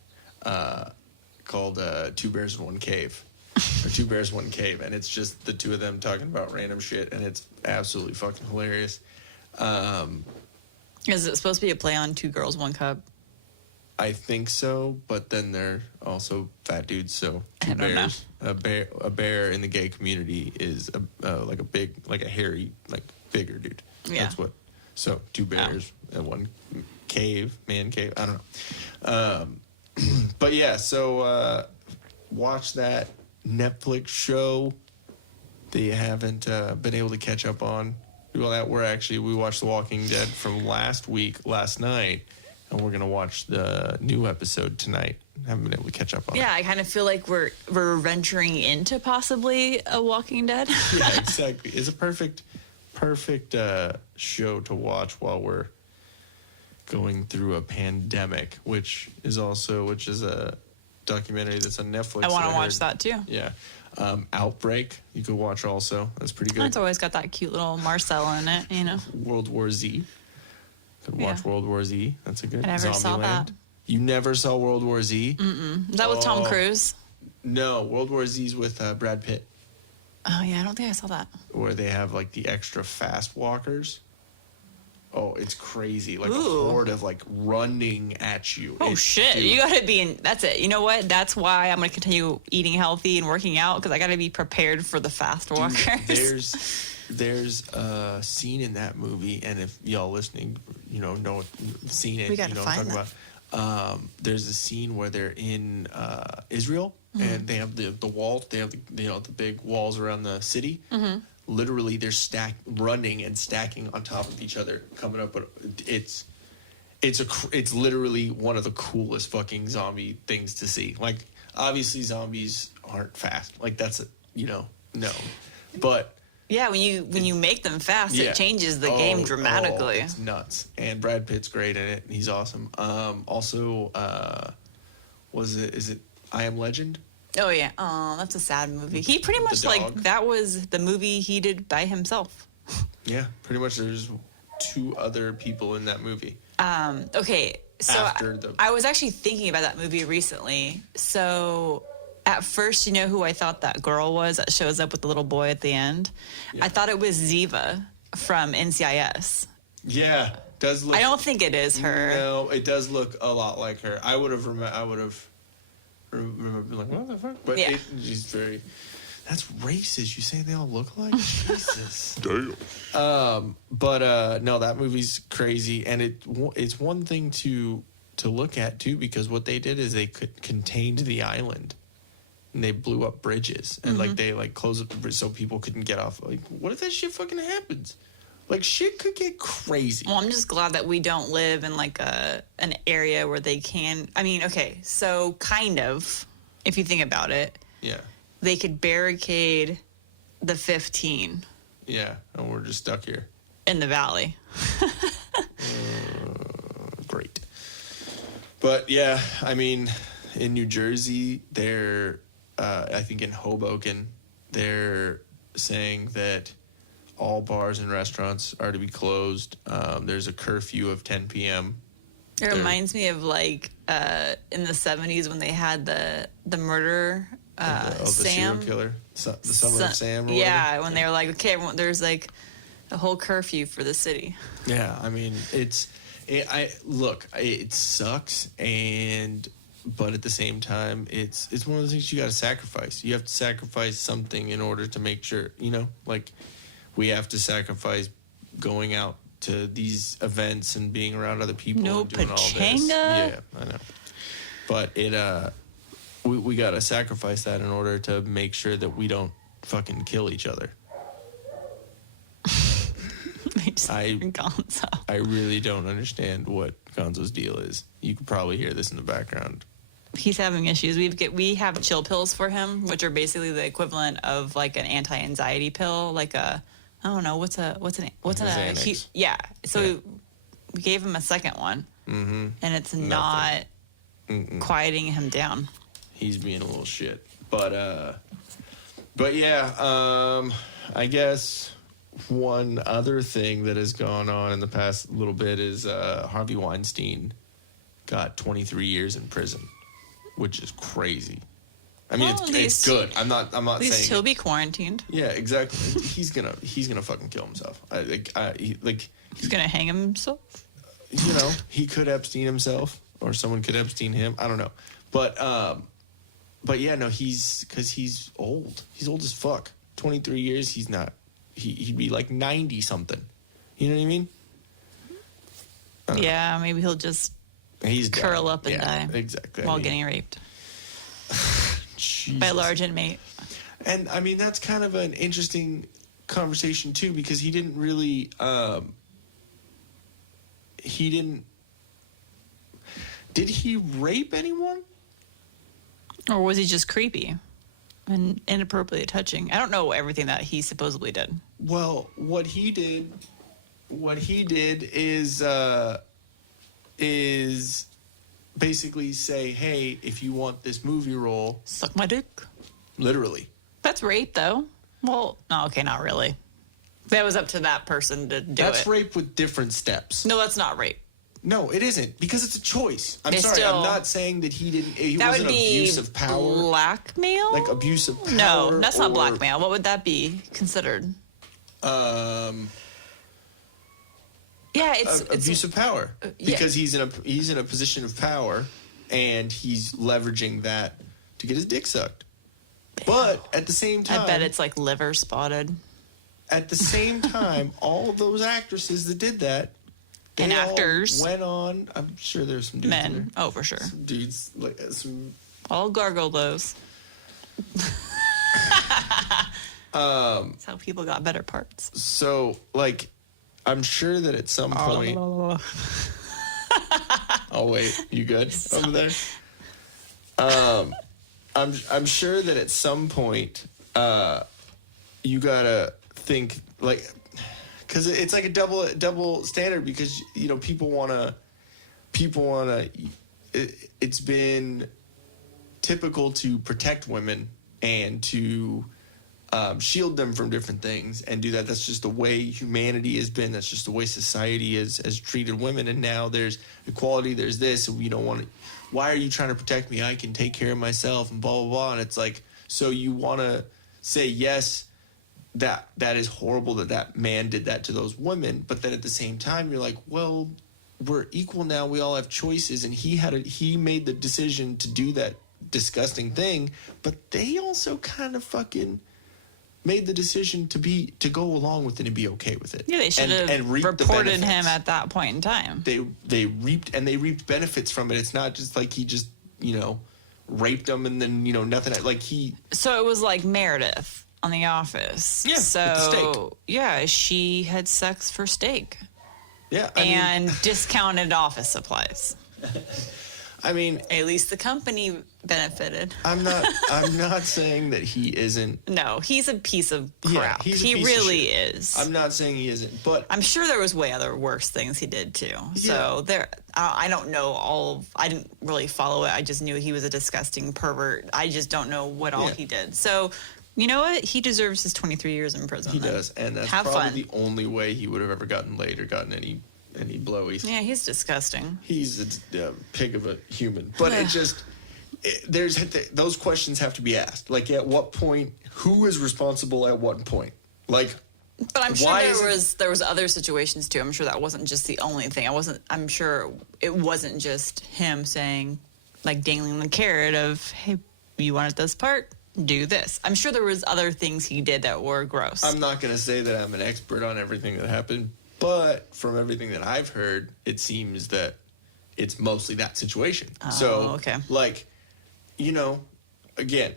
called Two Bears in One Cave. Or Two Bears, One Cave, and it's just the two of them talking about random shit, and it's absolutely fucking hilarious. Is it supposed to be a play on Two Girls, One Cup? I think so, but then they're also fat dudes, so I don't know. A bear in the gay community is like a hairy, like bigger dude. Yeah. That's what. So two bears and one man cave. I don't But yeah, so watch that Netflix show that you haven't been able to catch up on. Well, we watched The Walking Dead from last night, and we're gonna watch the new episode tonight. Haven't been able to catch up on. Yeah, I kind of feel like we're venturing into possibly a Walking Dead. Yeah, exactly. It's a perfect show to watch while we're going through a pandemic, which is a documentary that's on Netflix. I want to watch that too. Yeah. Outbreak, you could watch also. That's pretty good. It's always got that cute little Marcel in it, you know. World War Z. Could watch World War Z. That's a good. I never saw that. You never saw World War Z? Is that with Tom Cruise? No, World War Z's with Brad Pitt, Oh yeah, I don't think I saw that. where they have like the extra fast walkers. Oh, it's crazy. Like Ooh. a horde of like running at you. Oh shit, dude, you gotta be in. That's it. You know what? That's why I'm gonna continue eating healthy and working out because I gotta be prepared for the fast walkers. There's a scene in that movie, and if y'all listening, know seen it, We gotta you know find what I'm talking about. There's a scene where they're in Israel, and they have the walls. They have the big walls around the city. Literally, they're running and stacking on top of each other, coming up. But it's literally one of the coolest fucking zombie things to see. Like, obviously, zombies aren't fast. Like that's no, but. Yeah, when you make them fast, it changes the game dramatically. It's nuts. And Brad Pitt's great in it. He's awesome. Also, is it I Am Legend? Oh yeah. Oh, that's a sad movie. He pretty much that was the movie he did by himself. Yeah, pretty much. There's 2 other people in that movie. Okay, so I was actually thinking about that movie recently. So at first, you know who I thought that girl was that shows up with the little boy at the end? Yeah. I thought it was Ziva from NCIS. Yeah, does look. I don't think it is her. No, it does look a lot like her. I would have remembered like, what the fuck? But she's very. That's racist. You saying they all look like Jesus? Damn. But no, that movie's crazy, and it's one thing to look at too, because what they did is they contained the island. And they blew up bridges, and they closed up the bridge so people couldn't get off. Like, what if that shit fucking happens? Like, shit could get crazy. Well, I'm just glad that we don't live in like an area where they can. I mean, okay, so kind of, if you think about it, they could barricade the 15. Yeah, and we're just stuck here in the valley. Great, but yeah, I mean, in New Jersey, they're. I think in Hoboken, they're saying that all bars and restaurants are to be closed. There's a curfew of 10 p.m. It reminds me of like in the 70s when they had the murder the Sam. serial killer, the Summer of Sam. Or yeah, when they were like, okay, there's like a whole curfew for the city. Yeah, I mean, it sucks, but at the same time, it's one of the things you got to sacrifice. You have to sacrifice something in order to make sure, like we have to sacrifice going out to these events and being around other people and doing all this. Yeah, I know. But we got to sacrifice that in order to make sure that we don't fucking kill each other. I really don't understand what Gonzo's deal is. You could probably hear this in the background. He's having issues. We have chill pills for him, which are basically the equivalent of like an anti-anxiety pill, like a I don't know what's Xanax. So we gave him a second one, and it's not quieting him down. He's being a little shit, but yeah. I guess one other thing that has gone on in the past little bit is Harvey Weinstein got 23 years in prison, which is crazy. I mean, it's good. I'm not saying. At least he'll be quarantined. Yeah, exactly. he's gonna fucking kill himself. He's gonna hang himself. He could Epstein himself, or someone could Epstein him. I don't know, but yeah, no, because he's old. He's old as fuck. 23 years. He's not. He'd be like 90 something. You know what I mean? Yeah, maybe he'll just He's curl down. up and die exactly. while getting raped Jesus. by a large inmate. And I mean, that's kind of an interesting conversation too, because he didn't really, did he rape anyone? Or was he just creepy and inappropriately touching? I don't know everything that he supposedly did. Well, what he did is basically say, hey, if you want this movie role, Suck my dick. literally. That's rape, though. Well, no, okay, not really. That was up to that person to do That's it. rape with different steps. No, that's not rape. No, it isn't, because it's a choice. I'm It's sorry, still- I'm not saying that he didn't. He That wasn't would be abuse of power, blackmail? like abuse of power. No, that's not or, blackmail. What would that be considered? Yeah, it's abuse of power, yeah. because he's in a position of power, and he's leveraging that to get his dick sucked. But at the same time, I bet it's like liver spotted. At the same time, all of those actresses that did that, they And all actors. went on. I'm sure there's some dudes in there. Men. Oh, for sure. Some dudes like some. All gargle those. That's how people got better parts. So like, I'm sure that at some point. Oh wait, you good over there? I'm sure that at some point, you gotta think like, because it's like a double standard, because you know people wanna. It's been typical to protect women and to shield them from different things and do that. That's just the way humanity has been. That's just the way society has treated women. And now there's equality. There's this, and we don't want to. Why are you trying to protect me? I can take care of myself, and blah blah blah. And it's like, so you want to say yes, that is horrible that man did that to those women, but then at the same time you're like, well, we're equal now. We all have choices, and he made the decision to do that disgusting thing, but they also kind of fucking made the decision to go along with it and be okay with it. Yeah, they should have reap the reported him benefits. at that point in time. They reaped benefits from it. It's not just like he just raped them and then nothing like he. So it was like Meredith on The Office. Yeah, So with the steak. yeah, she had sex for steak Yeah, and discounted office supplies. I mean, At least the company benefited. I'm not saying that he isn't. No, he's a piece of Yeah, crap. he's a He piece of really shit. is. I'm not saying he isn't, but I'm sure there was way other worse things he did too. So I don't know I didn't really follow it. I just knew he was a disgusting pervert. I just don't know what all Yeah. he did. So you know what? He deserves his 23 years in prison. he then. does, and that's Have probably fun. the only way he would have ever gotten laid or gotten any blowies. Yeah, he's disgusting. He's a pig of a human, but there's those questions have to be asked. Like, at what point? Who is responsible at what point? Like, But I'm sure why there was other situations too. I'm sure that wasn't just the only thing. I'm sure it wasn't just him saying, like, dangling the carrot of, hey, you wanted this part? Do this. I'm sure there was other things he did that were gross. I'm not going to say that I'm an expert on everything that happened, but from everything that I've heard, it seems that it's mostly that situation. Oh, So, okay. like, again,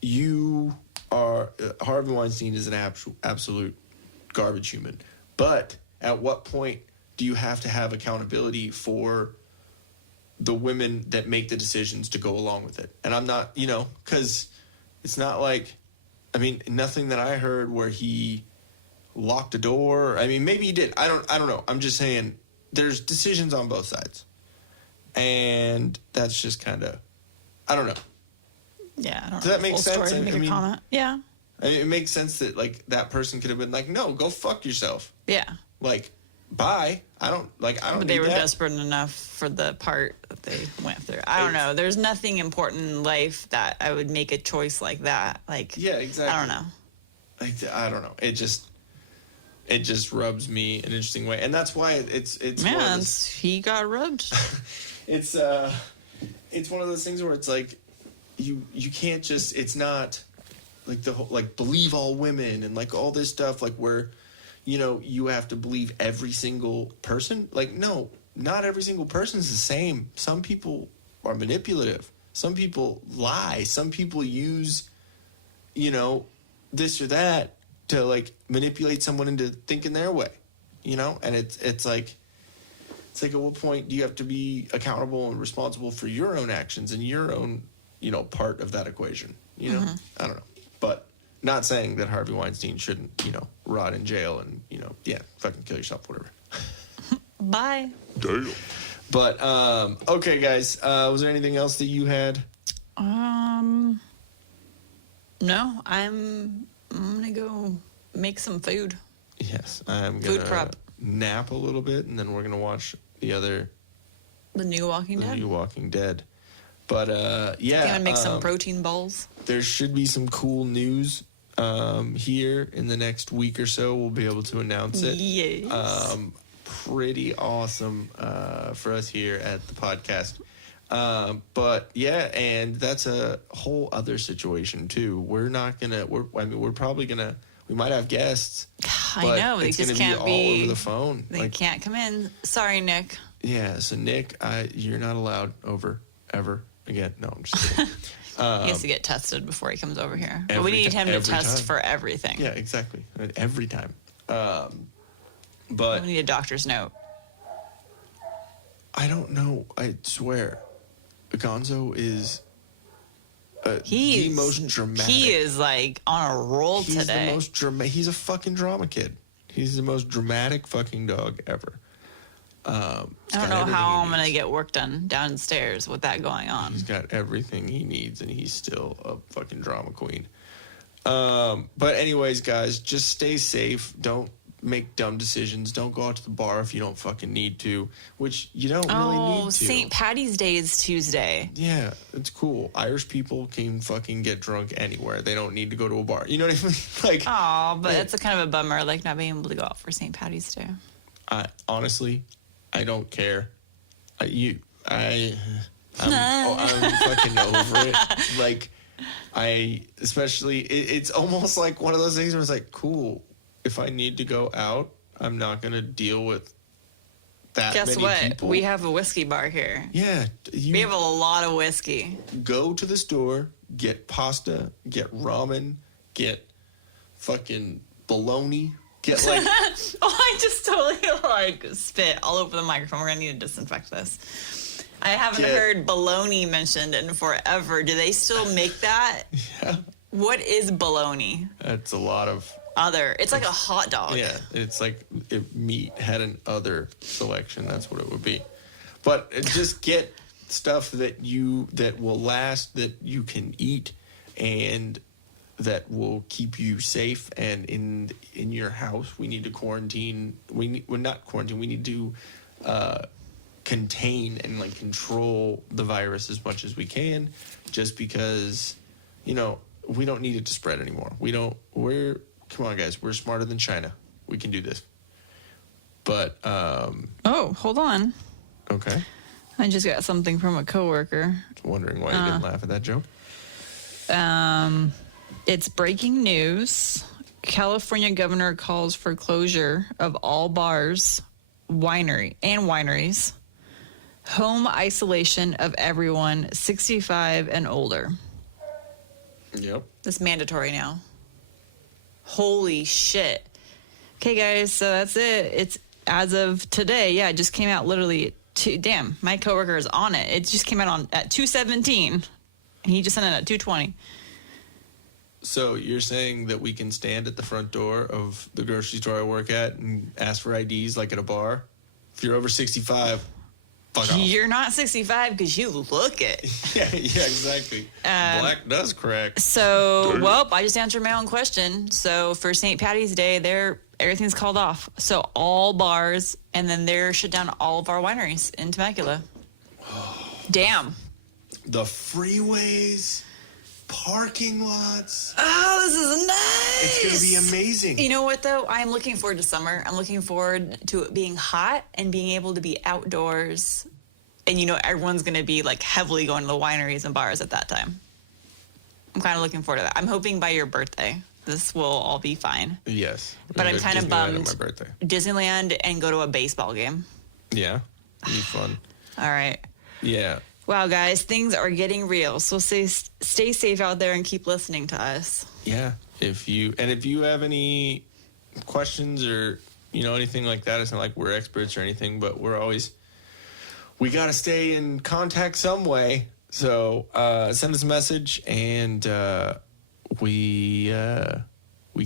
you are Harvey Weinstein is an absolute garbage human. But at what point do you have to have accountability for the women that make the decisions to go along with it? And I'm not, because it's not like, I mean, nothing that I heard where he locked a door. I mean, maybe he did. I don't know. I'm just saying there's decisions on both sides. And that's just kind of, I don't know. Yeah, I don't Does know that the make full sense? story to I make a mean- comment. Yeah. I mean, it makes sense that, like, that person could have been like, no, go fuck yourself. Yeah. Like, bye. I don't But need they were that. desperate enough for the part that they went through. I don't know. There's nothing important in life that I would make a choice like that. Like, Yeah, exactly. I don't know. Like, I don't know. It just rubs me an interesting way. And that's why it's one of Man, those- he got rubbed. it's one of those things where it's like you can't just, it's not like the whole, like, believe all women and like all this stuff, like, where you have to believe every single person. Like, no, not every single person is the same. Some people are manipulative. Some people lie. Some people use, this or that to like manipulate someone into thinking their way, and it's like at what point do you have to be accountable and responsible for your own actions and your own, part of that equation, I don't know, but not saying that Harvey Weinstein shouldn't, rot in jail and, fucking kill yourself, whatever. Bye. Damn. But, okay, guys, was there anything else that you had? No, I'm gonna go make some food. Yes, I'm Food gonna prep. nap a little bit, and then we're gonna watch The New Walking Dead. New Walking Dead. But yeah, I'm gonna make some protein balls. there should be some cool news here in the next week or so. We'll be able to announce it. Yes. Pretty awesome for us here at the podcast. But yeah, and that's a whole other situation too. We're probably gonna. We might have guests. I know, they it's just gonna can't be all over the phone. They can't come in. Sorry, Nick. Yeah, so Nick, you're not allowed over ever again. No, I'm just kidding. He has to get tested before he comes over here. But we every need ti- him to every test time. for everything. Yeah, exactly. Every time. We But need a doctor's note. I don't know. I swear, Gonzo is the He's most dramatic. He is like on a roll He's today. the most dramatic. He's a fucking drama kid. He's the most dramatic fucking dog ever. I don't know how I'm gonna get work done downstairs with that going on. He's got everything he needs, and he's still a fucking drama queen. But anyways, guys, just stay safe. Don't make dumb decisions. Don't go out to the bar if you don't fucking need to, which you don't really need to. St. Patty's Day is Tuesday. Yeah, it's cool. Irish people can fucking get drunk anywhere. They don't need to go to a bar. You know what I mean? Like, Oh, but it's a kind of a bummer, like not being able to go out for St. Patty's Day. honestly, I don't care. I'm fucking over it. Like, it's almost like one of those things where it's like, cool, if I need to go out, I'm not going to deal with that Guess many what? people. We have a whiskey bar here. Yeah. We have a lot of whiskey. Go to the store, get pasta, get ramen, get fucking bologna, get like... I just totally spit all over the microphone. We're going to need to disinfect this. I haven't heard bologna mentioned in forever. Do they still make that? Yeah. What is bologna? That's a lot of... It's like a hot dog. Yeah, it's like if meat had an other selection, that's what it would be. But just get stuff that will last, that you can eat, and that will keep you safe. And in your house, we need to quarantine. Not quarantine. We need to contain and like control the virus as much as we can. Just because, we don't need it to spread anymore. Come on, guys. We're smarter than China. We can do this. But, Oh, hold on. okay. I just got something from a coworker. Wondering why you didn't laugh at that joke. It's breaking news. California governor calls for closure of all bars, wineries. Home isolation of everyone 65 and older. Yep. That's mandatory now. Holy shit. Okay, guys, so that's it. It's as of today. Yeah, it just came out literally. Damn, my coworker is on it. It just came out at 2:17, and he just sent it at 2:20. So you're saying that we can stand at the front door of the grocery store I work at and ask for IDs like at a bar? If you're over 65, fuck off. You're not 65 because you look it. Yeah, exactly. Black does crack. So, well, I just answered my own question. So for St. Patty's Day, everything's called off. So all bars, and then they're shut down all of our wineries in Temecula. Damn. The freeways, parking lots. Oh, this is nice. It's going to be amazing. You know what, though? I'm looking forward to summer. I'm looking forward to it being hot and being able to be outdoors. And, everyone's going to be, like, heavily going to the wineries and bars at that time. I'm kind of looking forward to that. I'm hoping by your birthday, this will all be fine. Yes. But I'm We're kind of Disneyland on bummed. my birthday. Disneyland and go to a baseball game. Yeah. It'll be fun. All right. Yeah. Wow, guys, things are getting real. So stay safe out there and keep listening to us. Yeah. If you have any questions or, anything like that, it's not like we're experts or anything, but we got to stay in contact some way. So send us a message and we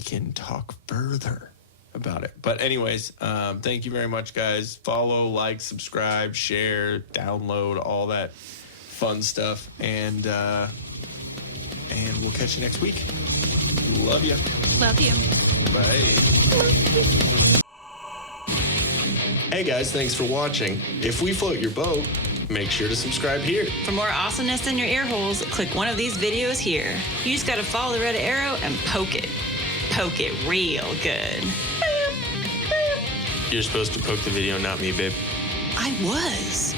can talk further about it. But anyways, thank you very much, guys. Follow, like, subscribe, share, download, all that fun stuff. And we'll catch you next week. Love you. Love you. Bye. Hey guys, thanks for watching. If we float your boat, make sure to subscribe here. For more awesomeness in your ear holes, click one of these videos here. You just gotta follow the red arrow and poke it. Poke it real good. You're supposed to poke the video, not me, babe. I was.